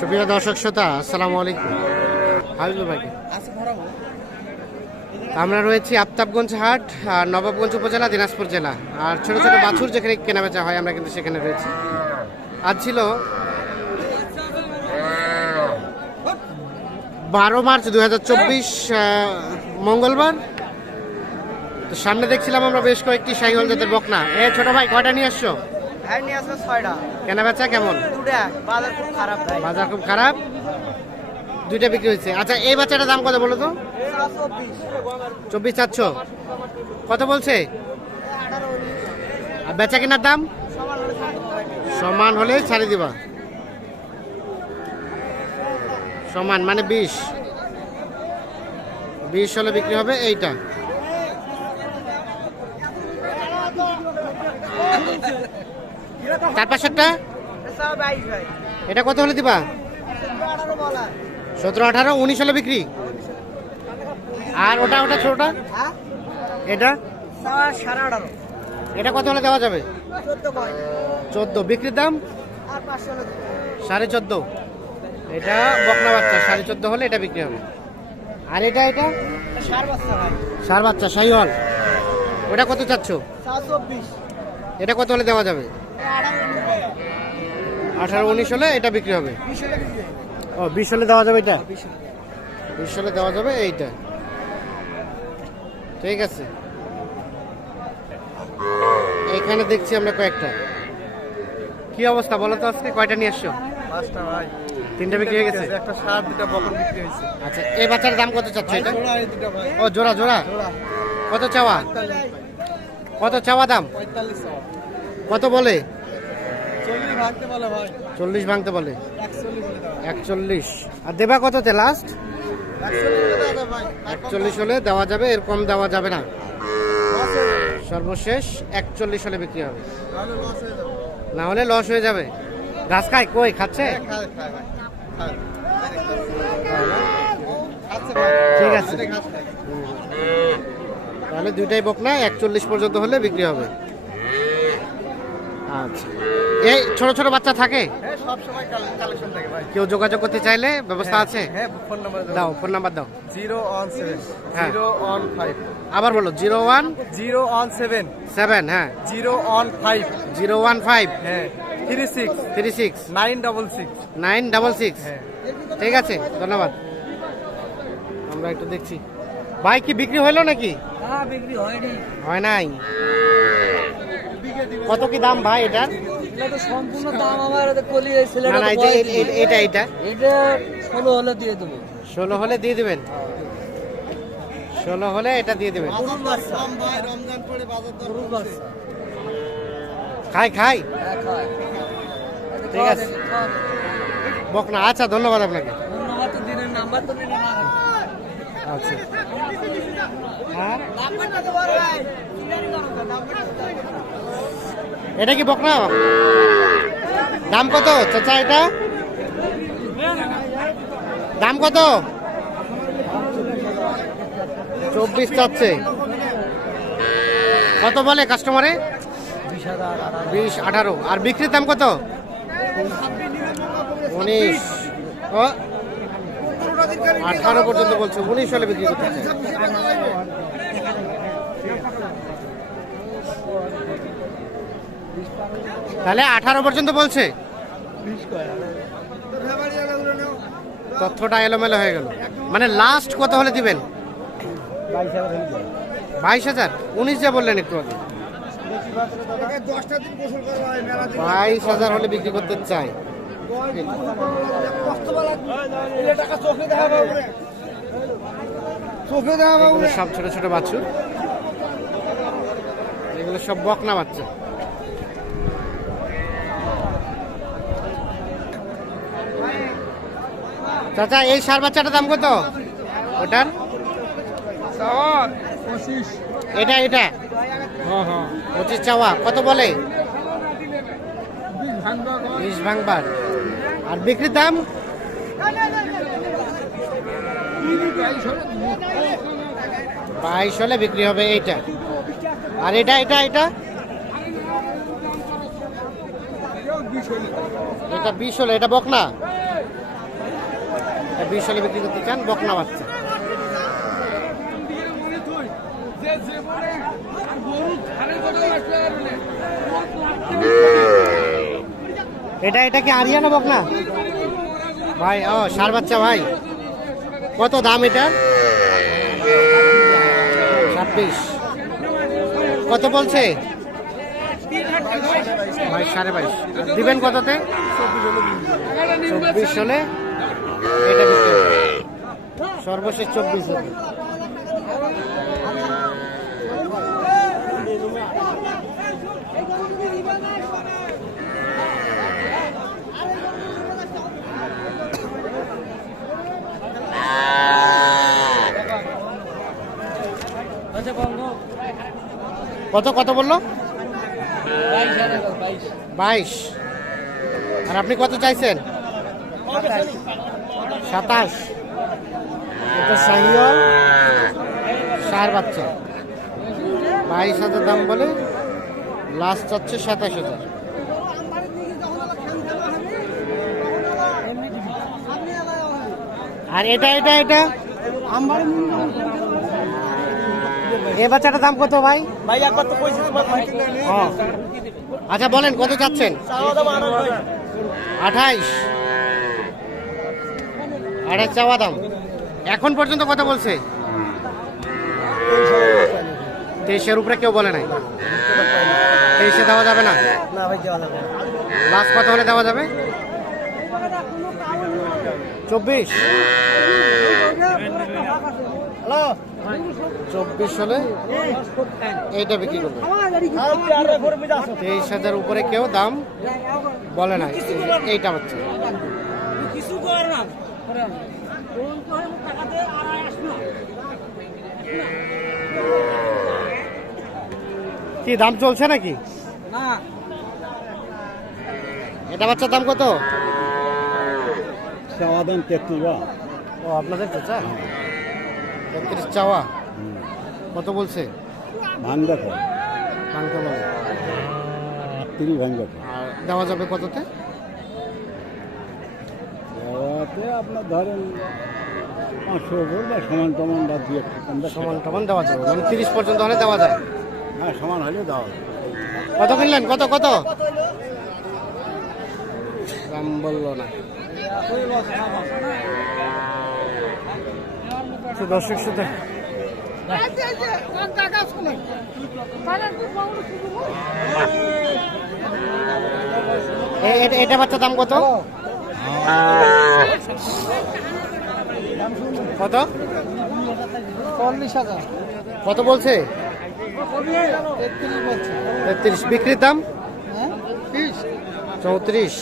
সুপ্রিয় দর্শক শ্রোতা, আসসালামু আলাইকুম। ভাইকে আমরা রয়েছি আফতাবগঞ্জ হাট আর নবাবগঞ্জ উপজেলা, দিনাজপুর জেলা। আর ছোট ছোট বাছুর যেখানে কেনাবেচা হয়, আমরা কিন্তু সেখানে রয়েছি। আজ ছিল বারো মার্চ দুই হাজার চব্বিশ মঙ্গলবার। তো সামনে দেখছিলাম আমরা বেশ কয়েকটি সাইহল জাতের বকনা। এ, ছোট ভাই, কয়টা নিয়ে আসছো? ভাই নিয়ে আসবে ছয়টা। কেনাবেচা কেমন? দুটা বাজার খুব খারাপ ভাই। বাজার খুব খারাপ? দুইটা বিক্রি হয়েছে। আচ্ছা এই বাচ্চাটার দাম কত বলো তো? চব্বিশ চারশো। কত বলছে? আর বেচা কেনার দাম? সমান হলে। ছাড়ে দিবা। সমান মানে বিশ। বিশ হলে বিক্রি হবে এইটা। পাঁচশোটা? সব এটা কত হলে দিবা? সতেরো আঠারো উনিশ হলে বিক্রি? আর ওটা ওটা ছোটটা? এটা? সাড়ে আঠারো এটা কত হলে দেওয়া যাবে? চোদ্দ। বিক্রির দাম? হলে। সাড়ে চোদ্দ। এটা বকনা বাচ্চা সাড়ে চোদ্দ হলে এটা বিক্রি হবে। আর এটা এটা? সার বাচ্চা সার বাচ্চা ওটা কত চাচ্ছ? এটা কত হলে দেওয়া যাবে? আঠারো উনিশ হলে এটা বিক্রি হবে। ও বিশ হলে দেওয়া যাবে এটা? বিশ হলে। দেওয়া যাবে এইটা। ঠিক আছে। এখানে দেখছি আমরা কয়েকটা। কি অবস্থা বলো তো আজকে? কয়টা নিয়ে আসছো? পাঁচটা ভাই। তিনটা বিক্রি হয়ে গেছে? একটা সার দুটা বকন বিক্রি হয়েছে। আচ্ছা এই বাচ্চার দাম কত চাচ্ছ এটা? ও জোড়া জোড়া। জোড়া। কত চাওয়া? কত চাওয়া দাম? পঁয়তাল্লিশ কত বলে? চল্লিশ ভাঙতে বলে একচল্লিশ আর দেবা কততে লাস্ট একচল্লিশ হলে দেওয়া যাবে এর কম দেওয়া যাবে না। সর্বশেষ একচল্লিশ হলে বিক্রি হবে। তাহলে লস হয়ে যাবে। না হলে লস হয়ে যাবে। ঘাস খায় কই খাচ্ছে? ভাই। ঠিক আছে। তাহলে দুইটাই বক না একচল্লিশ পর্যন্ত হলে বিক্রি হবে। আচ্ছা। এই ছোট ছোট বাচ্চা থাকে? হ্যাঁ সব সময় কালেকশন থাকে ভাই। কেউ যোগাযোগ করতে চাইলে ব্যবস্থা আছে? হ্যাঁ ফোন নাম্বার দাও। ফোন নাম্বার দাও। জিরো ওয়ান সেভেন হ্যাঁ। Zero one five. আবার বলো zero one zero one seven. Seven হ্যাঁ। Zero one five. Zero one five. হ্যাঁ three six. Three six. Nine double six. Nine double six. হ্যাঁ। ঠিক আছে ধন্যবাদ। আমরা একটু দেখছি। ভাই কি বিক্রি হলো নাকি? হ্যাঁ বিক্রি হয়নি। হয় নাই। কত কি দাম ভাই এটার এটা সম্পূর্ণ দাম আমার কলি না না এটা এটা। এটা ষোলো হলে দিয়ে দেবো। ষোলো হলে দিয়ে দিবেন? ষোলো হলে এটা দিয়ে দিবেন? খাই খাই। হ্যাঁ ঠিক আছে। বকনা আচ্ছা ধন্যবাদ আপনাকে। না আচ্ছা। এটা কি বকনা? দাম কত? চাচা, এটা? দাম কত? চব্বিশ চাচ্ছে। কত বলে কাস্টমারে? বিশ, আঠারো। আর বিক্রির দাম কত? উনিশ। আঠারো পর্যন্ত বলছে, উনিশ হলে বিক্রি করতে তাহলে আঠারো পর্যন্ত বলছে? তথ্যটা এলোমেলো হয়ে গেল। মানে লাস্ট কত হলে দিবেন? বাইশ হাজার উনিশ যা বললেন একটু আগে। বাইশ হাজার হলে বিক্রি করতে চাই। চোখে দেখা সব ছোট ছোট বাছুর। এগুলো সব বকনা বাচ্চা। চাচা এই সার বাচ্চাটার দাম কত? ওটার? এটা এটা? হ্যাঁ হ্যাঁ। পঁচিশ চাওয়া কত বলে? বিশ ভাঙবার। আর বিক্রির দাম? বাইশ হলে বিক্রি হবে এইটা। আর এটা এটা এটা? এটা বিশ হলে এটা বকনা? এটা বিশ বিক্রি করতে চান বকনা বাচ্চা। এটা এটা কি আরিয়ানা বকনা? ভাই, ও সার বাচ্চা ভাই। কত দাম এটা? ছাব্বিশ। কত বলছে? ভাই, সাড়ে বাইশ। দিবেন কততে? চব্বিশ হলে। সর্বশেষ চব্বিশ কত কত বলল? বাইশ। আর আপনি কত চাইছেন? সাতাশ। এটা শাহিওয়াল সার বাচ্চা। বাইশ হাজার দাম বলে লাস্ট চাচ্ছে সাতাশ হাজার। আর এটা এটা এটা? এ বাচ্চাটার দাম কত ভাই? ভাই একবার তো আচ্ছা বলেন কত চাচ্ছেন? আঠাইশ আঠাইশ চাওয়া দাম এখন পর্যন্ত কথা বলছে। তেইশের উপরে কেউ বলে নাই। তেইশে দেওয়া যাবে না? লাস্ট কত হলে দেওয়া যাবে? চব্বিশ। চব্বিশ হলে এইটা বিক্রি করবে। তেইশ হাজার উপরে কেউ দাম বলে না এইটা হচ্ছে। কি দাম চলছে নাকি? না। এটা বাচ্চার দাম কত? চাওয়া দাম তেত্রিশ। বা ও আপনাদের চাচা? তেত্রিশ চাওয়া? কত বলছে? ভাঙ দেখো। ভাঙতে বলে তিরিশ ভাঙ দেখো দেওয়া যাবে কততে? দেওয়াতে আপনার ধরেন পাঁচশো উপর বা সমান টমান বা দু একটা কম বেশি। সমান টমান দেওয়া যাবে মানে তিরিশ পর্যন্ত হলে দেওয়া যায়। হ্যাঁ সমান হলেও দেওয়া। কত কিনলেন? কত কত? দাম বলল না। তো দর্শক এটা- এটা বাচ্চা দাম কত? কত চল্লিশ হাজার কত বলছে তেত্রিশ বিক্রির দাম হ্যাঁ চৌত্রিশ